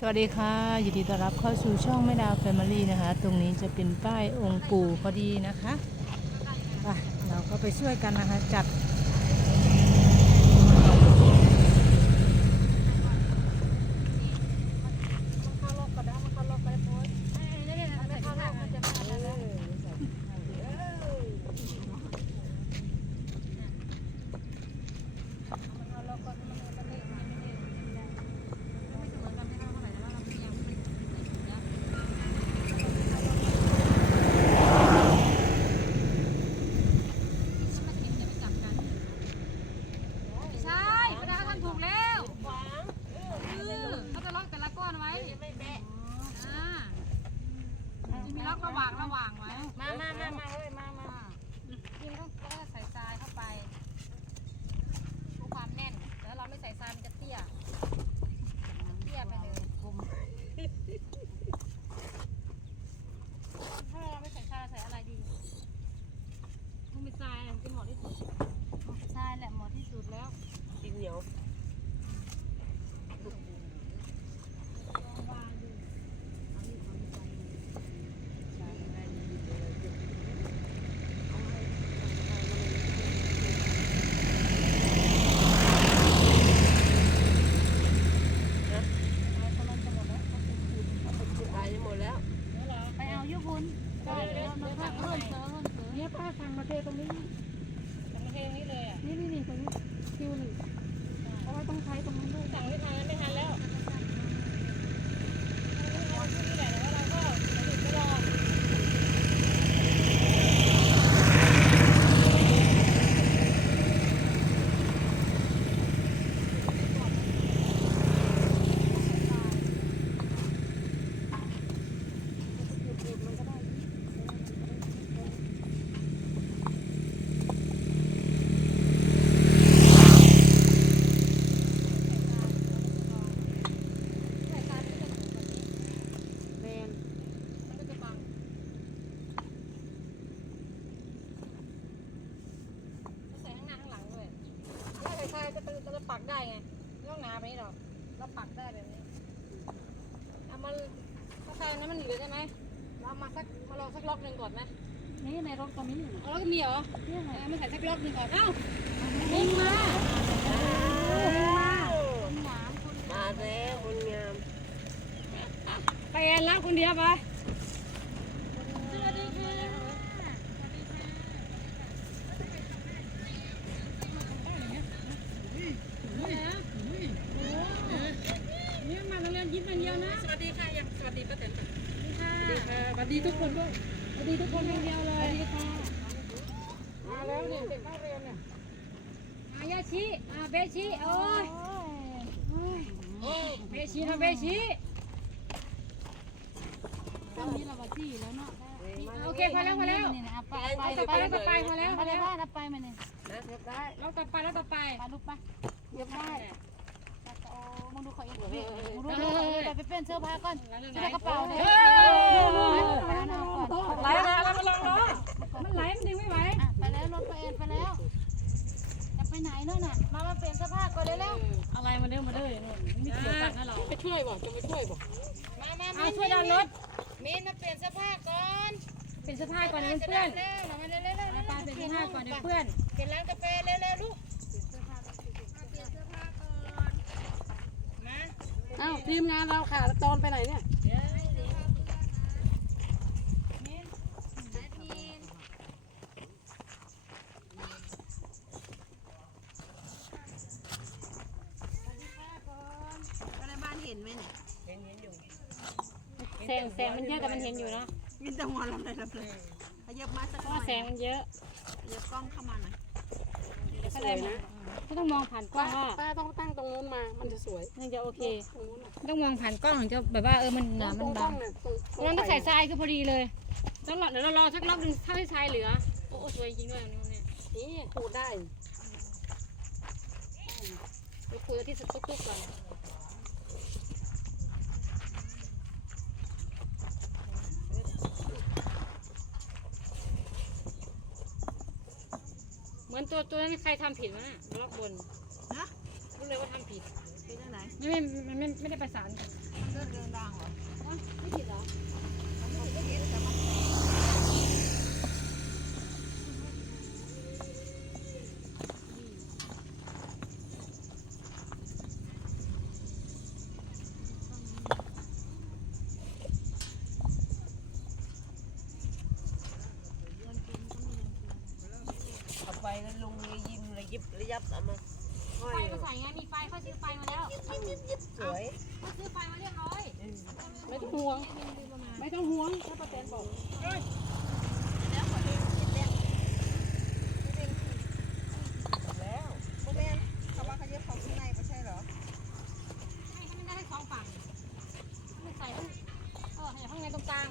สวัสดีค่ะยินดีต้อนรับเข้าสู่ช่องแม่ดาวแฟมิลี่นะคะ ตรงนี้จะเป็นป้ายองค์ปู่พอดีนะคะไปเราก็ไปช่วยกันนะคะ จัด ทรายนั้นมันเหลือใช่ไหมเราเอามาสักมาลองสักล็อกหนึ่งก่อนไหมนี่ในรถตรงนี้เอาแล้วก็มีเหรอเนี่ยไงไม่ใส่สักล็อกหนึ่งก่อนเอ้าลิงมามาแล้วคนงามไปแอนละคนเดียวไปเนี่ยมาโรงเรียนยิ้มอย่างเดียวนะ สวัสดีค่ะยังสวัสดีป้าแตนค่ะส วัสดีทุกคนด้วยสวัสดีทุกคนอย่างเดียวเลย มาแล้วเนี่ยเด็กนักเรียนเนี่ยอายาชิอาเบชิโอ้ยเบชินะเบชิตอนนี้เรามาที่แล้วเนาะโอเคพอแล้วพอแล้วไปไปไปแล้วต่อไปพอแล้วพอแล้วไปมาเนี่ยเรียบได้แล้วต่อไปแล้วต่อไปไปลูกไปเรียบได้ มึงดูเขาเองมึงดูดูไปไปเป็นเสื้อผ้าก่อนใส่กระเป๋าเนี่ยไหลมาแล้วมันลงเนาะมันไหลมันดึงไม่ไหวไปแล้วรถไปเอ็นไปแล้วจะไปไหนนาะน่ะมามาเปลี่ยนเสื้อผ้าก่อนเร็วอะไรมาเด้อมาเด้อนู่นไม่เกี่ยวกันนะเราไปช่วยบ่จะไปช่วยบ่มามาเอาช่วยดันรถมีนมาเปลี่ยนเสื้อผ้าก่อนเป็นเสื้อผ้าก่อนเพื่อนเพื่อนเร็วมาเร็วเร็วเร็วไปเป็นเสื้อผ้าก่อนเดี๋ยวเพื่อนเปลี่ยนร้านกาแฟเร็วเร็วลูก อ้าวทีมงานเราค่ะตอนไปไหนเนี่ยเห็นเห็นอยู่แสงแสงมันเยอะแต่มันเห็นอยู่เนาะมีแต่หัวลำไรลำไรขยับมาสักเพหราะน่อว่ายแสงมันเยอะ ขยับกล้องเข้ามาหน่อย ก็เลยก็ต้องมองผ่านกล้ป้าองว่าป้าต้องตั้งตรงนู้นมา มันจะสวยมันจะโอเคตรงนู้นน่ะต้องมองผ่านกล้องถึงจะแบบว่าเออมันหนาตมัรนงกบาล้องงเนี่ยตรงงั้นถ้าใส่ทรายคือพอดีเลยต้องรอเดี๋ยวเรารอสักรอบหนึงถ้าไม่ทรายเหลือโอ้โหสวยจริงด้วยอันนี้เนี่ยนี่ขูดได้ไปคุยกับที่สตุ๊กตุ๊กก่อน มันตัวตัวนั้นใครทำผิดมาล็อกบนนะรู้เลยว่าทำผิดไปทางไหนไม่ไม่ไม่ไม่ได้ประสานเรื่องเดินเดินรางเหรอไม่ผิดเหรอ ยับเอามาห้อไฟยก็ใส่ไงมีไฟเขาซื้อไฟมาแล้วสวยเขาซื้อไฟมาเรียบร้อยไม่ต้องห่วง ไม่ต้องห่วงถ้าป้าแตนบอก แล้วโมแมนเขาว่าเขาเย็บของข้างในไม่ใช่เหรอ ให้ให้มันได้ทั้งสองฝั่งไม่ใส่ทั้งเออให้ข้างในตรงกลาง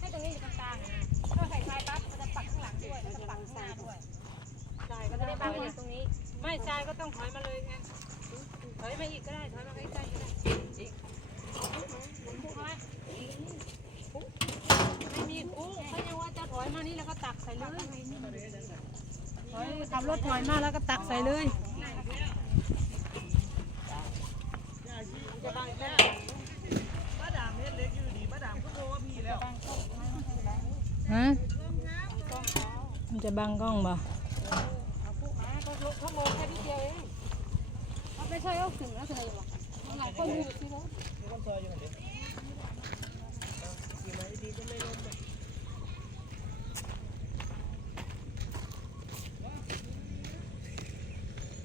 ให้ตรงนี้อยู่ตรงกลางอะนะถ้าใส่ไฟปั๊บมันจะปักข้างหลังด้วยแล้วก็ปักข้างหน้าด้วย ใช่ ก็ ก็ จะ ได้ ได้ บ้า บั ง งอยู่ตรงนี้ ไม่ใช่ก็ ต้องถอยมาเลยไงถอยมาอีกก็ได้ ถอยมาใกล้ๆก็ได้ถูกไม่มีคู่เขายังว่าจะถอยมานี่แล้วก็ตักใส่เลยถอยขับรถถอยมาแล้วก็ตักใส่เลยจะบังแค่บ้าดามเฮ็ดเล็กอยู่ดีบ้าดามก็โทรว่าพี่แล้วฮะมันจะบังกล้องบ่ เขาโมงแค่นิดเดียวเองเขาไม่ใช่เอาถึงแล้วเธอหรอกหลายคนอยู่ที่รถ มีคนซอยอยู่หันเดียวอยู่ไหนดีก็ไม่ล้มเลย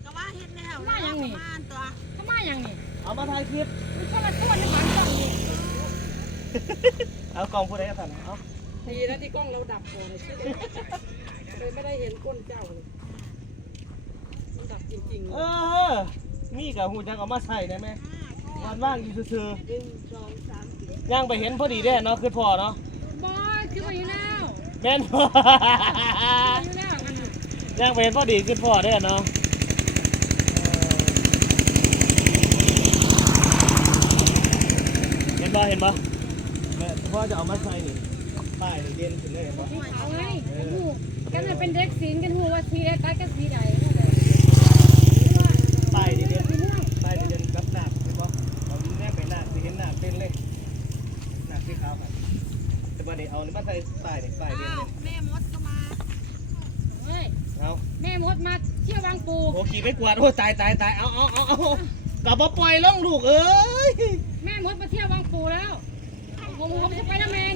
ก็ว่าเฮ็ดแนว มาอย่างนี้ บ้านตัว ทำไมอย่างนี้ เอามาถ่ายคลิป มันคนละตัวในหมันต้องนี่ เอา กล่องผู้ใดกันเอาดีแล้วที่กล้องเราดับก่อนเลยชื่อเลยไม่ได้เห็นก้นเจ้าเลยมันดับจริงเออ มีกับหูจังเอามาใส่ได้ไหมวันว่างอยู่ซื่อๆย่างไปเห็นพอดีได้เนาะคือพอเนาะบอยคือมาอยู่แล้วแม่นพออยู่แล้วอันน่ะย่างไปเห็นพอดีคือพอได้เนาะเห็นบ่เห็นบ่แม่ พ่อจะเอามาใส่นี่ป้ายนี่เด่นขึ้นเลยเห็นบ่เอาไงกันหูกันมันเป็นเด็กศิลป์กันหูว่าสีใดใต้กันสีใดนั่นเลยป้ายนี่เด่นสีม่วงป้ายนี่เด่นกับหน้าเห็นบ่เอาแน่ไปหน้าสิเห็นหน้าเป็นเลยหน้าสีขาวครับแต่บัดนี้เอานี่มาใส่ป้ายนี่ป้ายเด่นเลยเฮ้ยเอาแม่มดมาเที่ยวบางปูโอ้ขี่ไม่กวาดโอ้ตายตายตายเอาเอาเอาเอากลับมาปล่อยลงลูกเอ้ยแม่มดมาเที่ยวบางปูแล้ว ผมผมจะไปน้ำเอง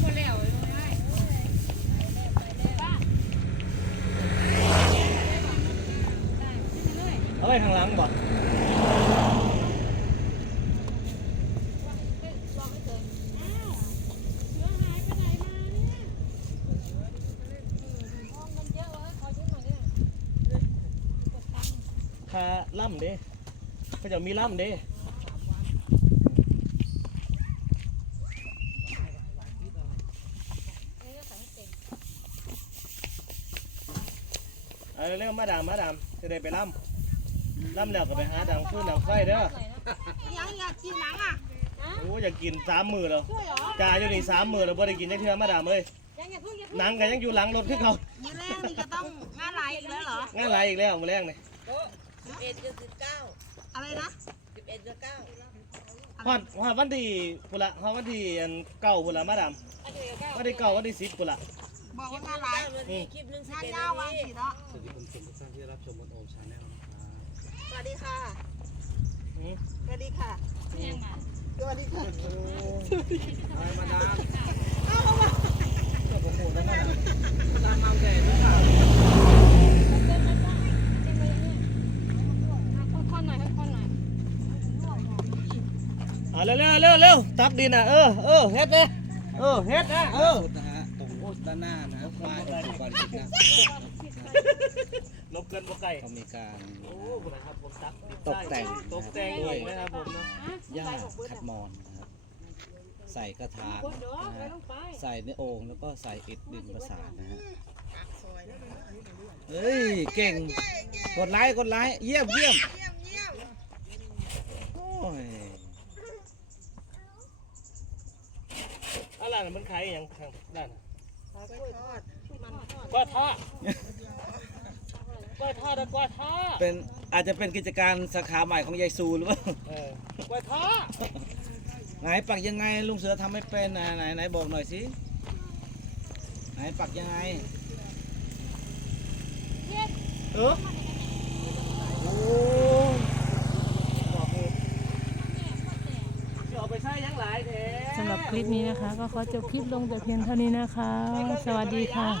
หมดแล้วลยได้ป้าเอาไปทางหลังบ่คาล่ำเด้เขาจะมีล่ำเด้ เอาเร็วๆมาดามมาดามจะได้ไปล่ำล่ำแล้วก็ไปหาดังพื้นดังไฟเด้อยังอยากกินหนังอะโอ้อยากกินสามมือแล้วจ่ายอยู่นี่สามมือแล้วบ่ได้กินจักเทื่อมาดามเอ้ยหนังก็ยังอยู่หลังรถคือเขามื้อแรกนี่ก็ต้องงานไหลอีกแล้วเหรองานหลายอีกแล้วมื้อแรงนี่อะไรนะฮอดฮอดวันที่พุ่นละฮอดวันที่อันเก้าพุ่นละมาดามวันที่เก้าวันที่สิบพุ่นละ บอกว่างานไหลอืมงานยาววันสิเนาะสวัสดีคุณผู้ชมทุกท่านที่รับชมบนโอมชาแนลนะครับสวัสดีค่ะอืมสวัสดีค่ะสวัสดีค่ะไปมาดามโอ้โหนั่นน่ะมาดามเมาแก่หรือเปล่าค่อนๆหน่อยค่อนๆหน่อยอ่าเร็วเร็วเร็วเร็วตักดินอะเออเออเฮ็ดเลยเออเฮ็ดนะเออ ลบเกินบ่ไก่ก็มีการโอ้บุญนะครับผมตักดินตกแต่งตกแต่งเองนะครับผมนะหญ้าขัดมอนนะครับใส่กระถางนะฮะใส่ในโอ่งแล้วก็ใส่อิฐดินประสานนะฮะเฮ้ยเก่งกดไลค์กดไลค์เยี่ยมเยี่ยมโอ้ยอะไรน่ะมันขายอหย่างทางด้านน่ะกล้วยทอดมันทอด กล้วยทอดกล้วยทอดนะกล้วยทอดเป็นอาจจะเป็นกิจการสาขาใหม่ของยายซูหรือเปล่าเออกล้วยทอดไหนปักยังไงลุงเสือทำไม่เป็นไหนไหนไหนบอกหน่อยสิไหนปักยังไงเออโอ้บอกเลยจะเอาไปใช้ยังหลายแท้สำหรับคลิปนี้นะคะ ก็ขอจบคลิปลงแต่เพียงเท่านี้นะคะ สวัสดีค่ะ